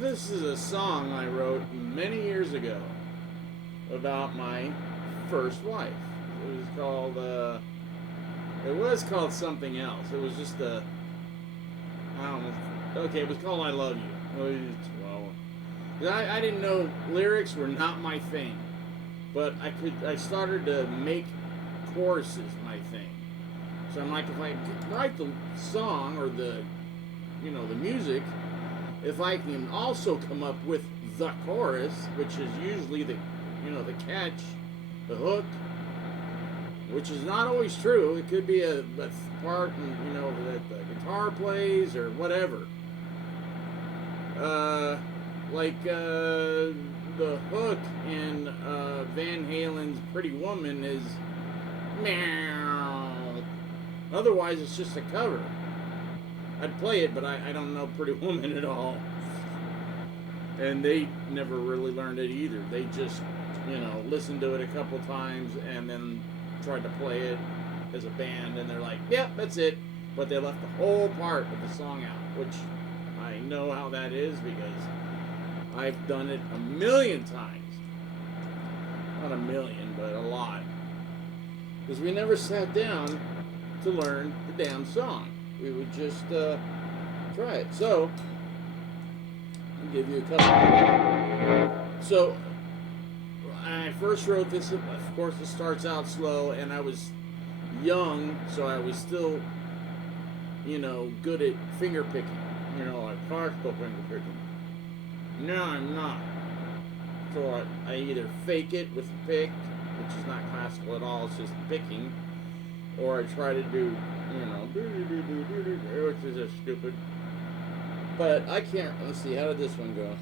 This is a song I wrote many years ago about my first wife. It was called something else. It was just I don't know. Okay, it was called I Love You. Well, I didn't know lyrics were not my thing, but I started to make choruses my thing. So I'm like, if I write the song or the music, if I can also come up with the chorus, which is usually the catch, the hook, which is not always true. It could be a part, that the guitar plays or whatever. The hook in Van Halen's Pretty Woman is meow. Otherwise, it's just a cover. I'd play it, but I don't know Pretty Woman at all. And they never really learned it either. They just, listened to it a couple times and then tried to play it as a band, and they're like, yep, that's it. But they left the whole part of the song out, which I know how that is because I've done it a million times. Not a million, but a lot. Because we never sat down to learn the damn song. We would just try it. So, I'll give you a couple. So, I first wrote this, of course it starts out slow, and I was young, so I was still, good at finger picking. Like classical finger picking. No, I'm not. So I either fake it with a pick, which is not classical at all, it's just picking, or I try to do which is just stupid. But I can't. Let's see. How did this one go?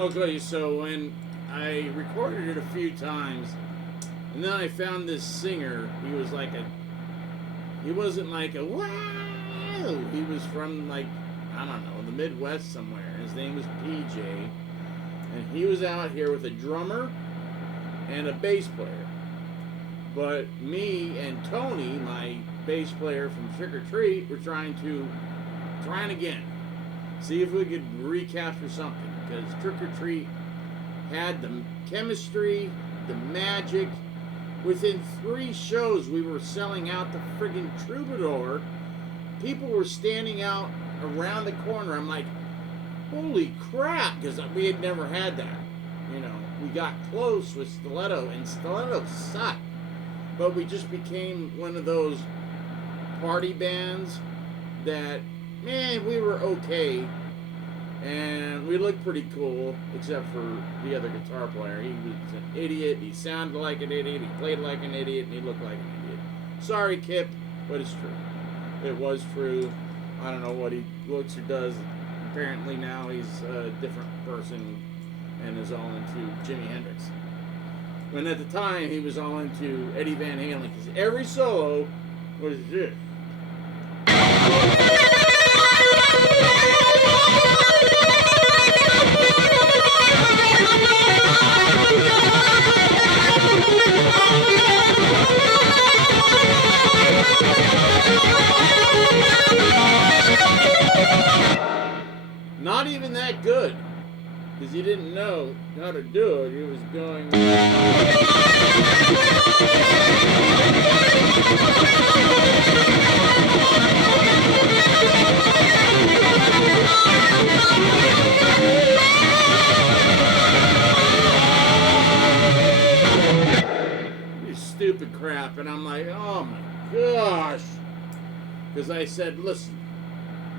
Okay, so when I recorded it a few times, and then I found this singer. He wasn't like a wow. He was from like, I don't know, the Midwest somewhere. His name was PJ, and he was out here with a drummer and a bass player. But me and Tony, my bass player from Trick or Treat, were trying again, see if we could recapture something, because Trick or Treat had the chemistry, the magic. Within 3 shows, we were selling out the friggin' Troubadour. People were standing out around the corner. I'm like, holy crap, because we had never had that. You know, we got close with Stiletto, and Stiletto sucked. But we just became one of those party bands that, man, we were okay. And we looked pretty cool, except for the other guitar player. He was an idiot. He sounded like an idiot. He played like an idiot, and he looked like an idiot. Sorry, Kip, but it's true. It was true. I don't know what he looks or does. Apparently now he's a different person and is all into Jimi Hendrix. When at the time he was all into Eddie Van Halen, because every solo was this. Not even that good, because he didn't know how to do it. He was going. This stupid crap, and I'm like, oh my gosh, because I said, listen.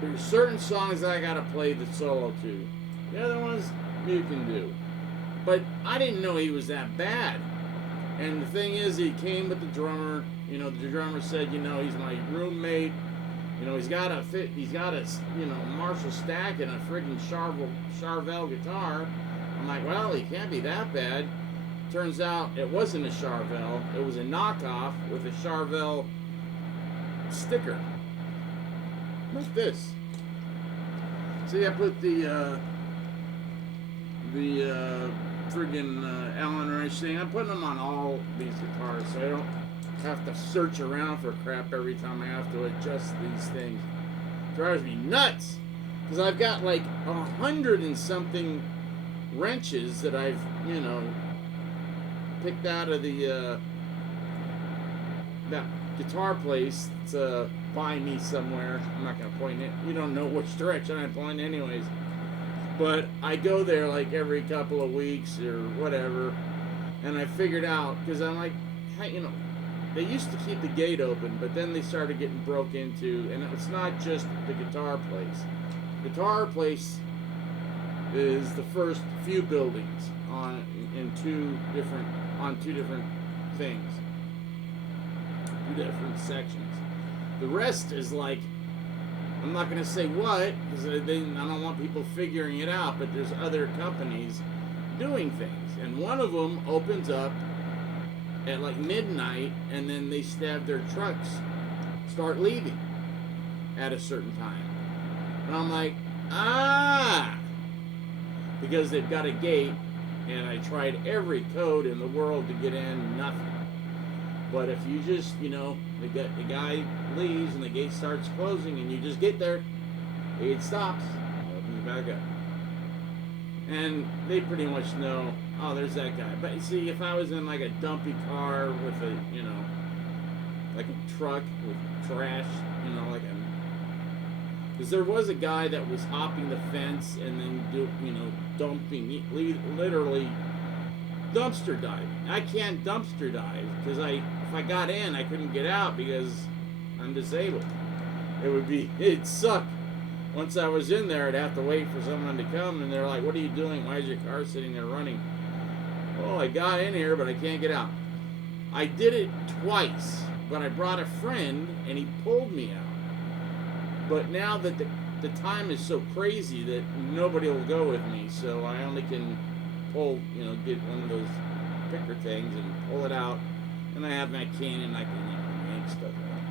There's certain songs I gotta play the solo to. The other ones you can do. But I didn't know he was that bad. And the thing is, he came with the drummer. You know, the drummer said, you know, he's my roommate. You know, he's got a you know, Marshall Stack and a friggin' Charvel guitar. I'm like, well, he can't be that bad. Turns out it wasn't a Charvel. It was a knockoff with a Charvel sticker. What's this? See, I put the friggin' Allen Wrench thing. I'm putting them on all these guitars, so I don't have to search around for crap every time I have to adjust these things. It drives me nuts, because I've got like 100 and something wrenches that I've, you know, picked out of the that guitar place to buy me somewhere. I'm not gonna point it. You don't know which direction I'm pointing anyways. But I go there like every couple of weeks or whatever, and I figured out, because I'm like, hey, you know, they used to keep the gate open, but then they started getting broke into, and it's not just the guitar place. Guitar place is the first few buildings on two different things. 2 different sections. The rest is like, I'm not going to say what, because I don't want people figuring it out, but there's other companies doing things. And one of them opens up at like midnight, and then they have their trucks start leaving at a certain time. And I'm like, because they've got a gate, and I tried every code in the world to get in, nothing. But if you just, you know, the guy leaves and the gate starts closing, and you just get there, it stops, opens back up. And they pretty much know, oh, there's that guy. But you see, if I was in like a dumpy car with a, you know, like a truck with trash, you know, like a, because there was a guy that was hopping the fence and then dumping, literally dumpster diving. I can't dumpster dive because if I got in, I couldn't get out because I'm disabled. It'd suck. Once I was in there, I'd have to wait for someone to come, and they're like, "What are you doing? Why is your car sitting there running?" Well, I got in here, but I can't get out. I did it twice, but I brought a friend, and he pulled me out. But now that the time is so crazy that nobody will go with me, so I only can pull, get one of those picker things and pull it out, and I have my cane and I can yank stuff out.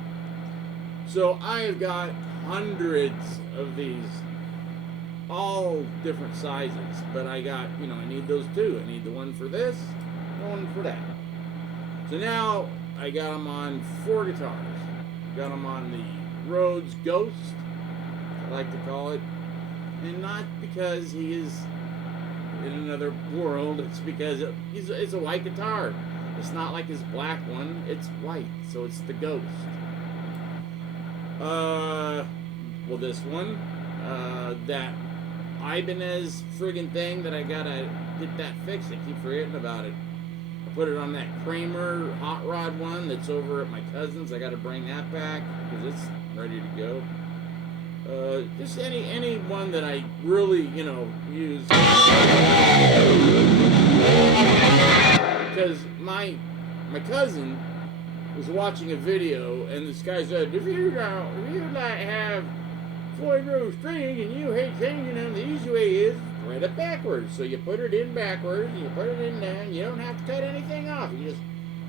So I have got hundreds of these, all different sizes, but I got, I need those two. I need the one for this, the one for that. So now I got them on 4 guitars. Got them on the Rhodes Ghost, I like to call it, and not because he is in another world, it's because it's a white guitar. It's not like his black one, it's white, so it's the Ghost. Well, this one, that Ibanez friggin' thing that I gotta get that fixed, I keep forgetting about it. I put it on that Kramer hot rod one that's over at my cousin's. I gotta bring that back because it's ready to go. Just any one that I really, use. Because my cousin was watching a video, and this guy said, if you like have Floyd Rose string and you hate changing them, the easy way is thread it backwards. So you put it in backwards, and you put it in down. You don't have to cut anything off. You just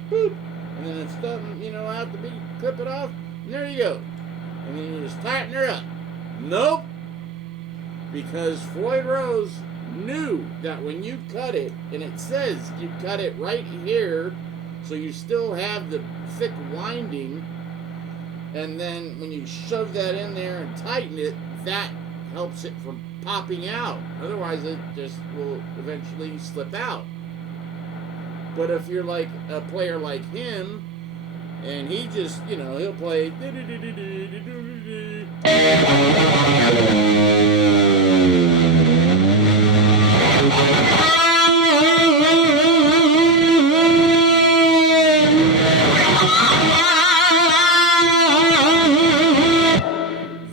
boop, and then it's doesn't, have to be clip it off, and there you go. And then you just tighten her up. Nope. Because Floyd Rose knew that when you cut it, and it says you cut it right here, so you still have the thick winding, and then when you shove that in there and tighten it, that helps it from popping out. Otherwise, it just will eventually slip out. But if you're like a player like him, and he just, he'll play.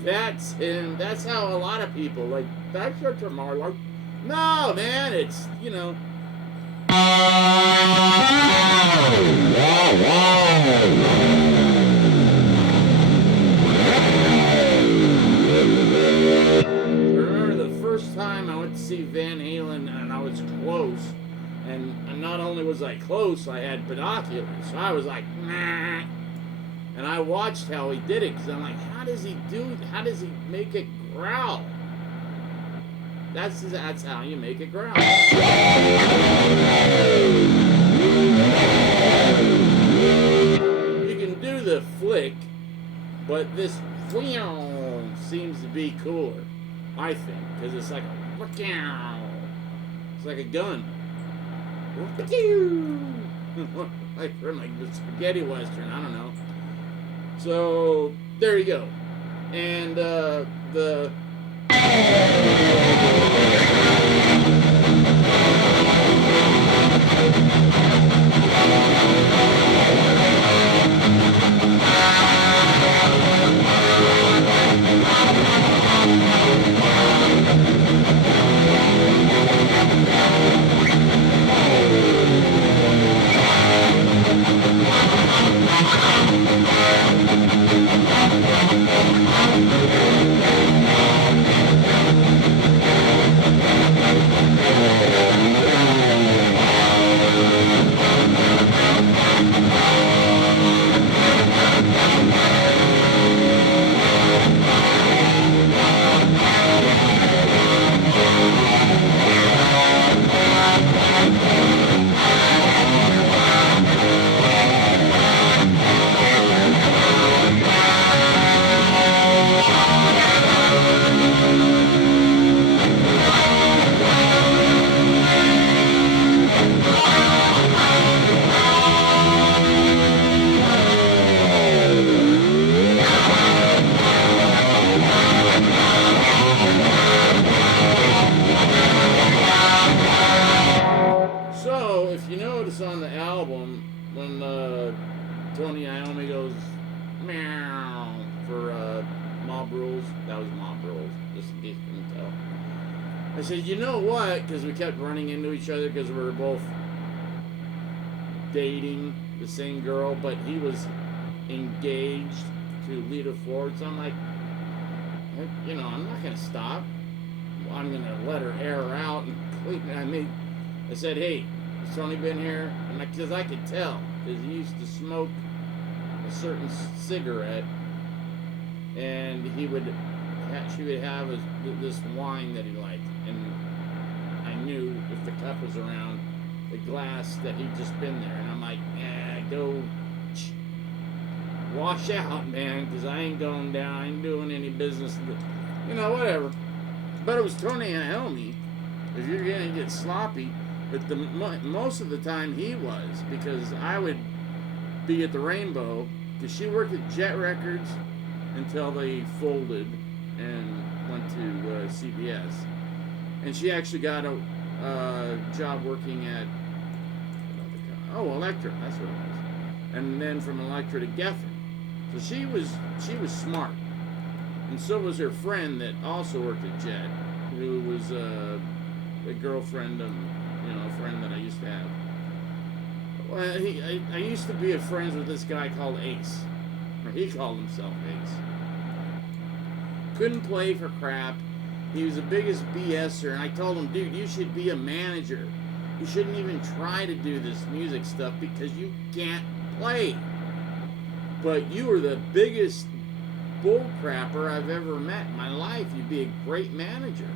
That's him. That's how a lot of people, like, that's your Marlo. No, man, it's, remember the first time I went to see Van Halen, and I was close, and not only was I close, I had binoculars, so I was like, nah. And I watched how he did it, because I'm like, how does he make it growl? That's how you make it growl. You can do the flick, but this seems to be cooler, I think, because it's like it's like a gun. Like from like the spaghetti western, I don't know. So there you go, and the. notice on the album when Tony Iommi goes meow for Mob Rules, that was Mob Rules, just in case you couldn't tell. I said, you know what? Because we kept running into each other because we were both dating the same girl, but he was engaged to Lita Ford. So I'm like, you know, I'm not going to stop. I'm going to let her air out and clean. I said, hey, has Tony been here? And because I could tell, because he used to smoke a certain cigarette, and she would have this wine that he liked, and I knew if the cup was around the glass that he'd just been there, and I'm like, go wash out, man, because I ain't going down, I ain't doing any business, you know, whatever. But it was Tony Iommi. If you're gonna get sloppy, but most of the time he was, because I would be at the Rainbow, because she worked at Jet Records until they folded and went to CBS, and she actually got a job working at Elektra, that's what it was, and then from Elektra to Geffen. So she was smart, and so was her friend that also worked at Jet, who was a girlfriend of, you know, a friend that I used to have. Well, I used to be friends with this guy called Ace, or he called himself Ace. Couldn't play for crap. He was the biggest BSer, and I told him, dude, you should be a manager. You shouldn't even try to do this music stuff because you can't play. But you are the biggest bullcrapper I've ever met in my life. You'd be a great manager.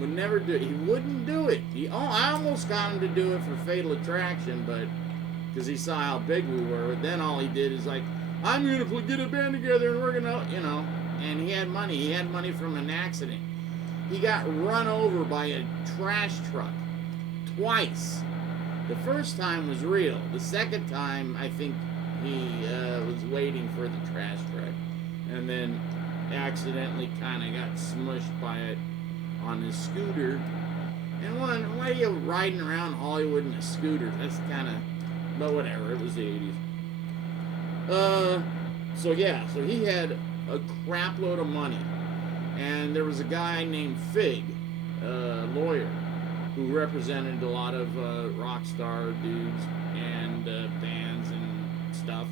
Would never do it. He wouldn't do it. I almost got him to do it for Fatal Attraction, but because he saw how big we were. But then all he did is like, I'm going to get a band together and we're going to, you know. And he had money. He had money from an accident. He got run over by a trash truck twice. The first time was real. The second time, I think he was waiting for the trash truck, and then accidentally kind of got smushed by it on his scooter. And why are you riding around Hollywood in a scooter? That's kind of, but whatever. It was the 80s. So yeah, so he had a crap load of money, and there was a guy named Fig, a lawyer, who represented a lot of rock star dudes and bands and stuff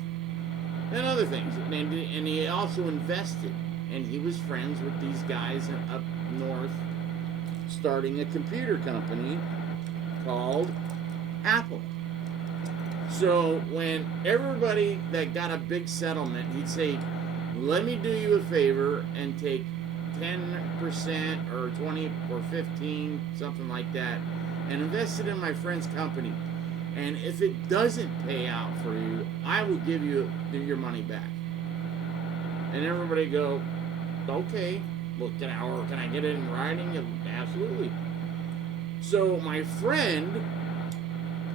and other things, and he also invested, and he was friends with these guys up north starting a computer company called Apple. So when everybody that got a big settlement, he'd say, let me do you a favor and take 10% or 20 or 15, something like that, and invest it in my friend's company. And if it doesn't pay out for you, I will give you your money back. And everybody go, okay, well, can I get it in writing? Absolutely. So my friend,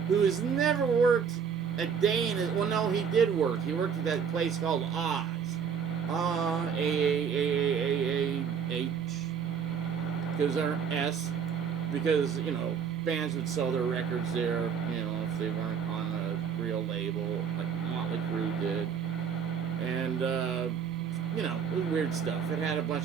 who has never worked a day in his, well, no, he did work. He worked at that place called Oz. A-A-A-A-A-H. Because our S, because, you know, bands would sell their records there, you know, if they weren't on a real label, like Motley Crue did. And, you know, weird stuff. It had a bunch of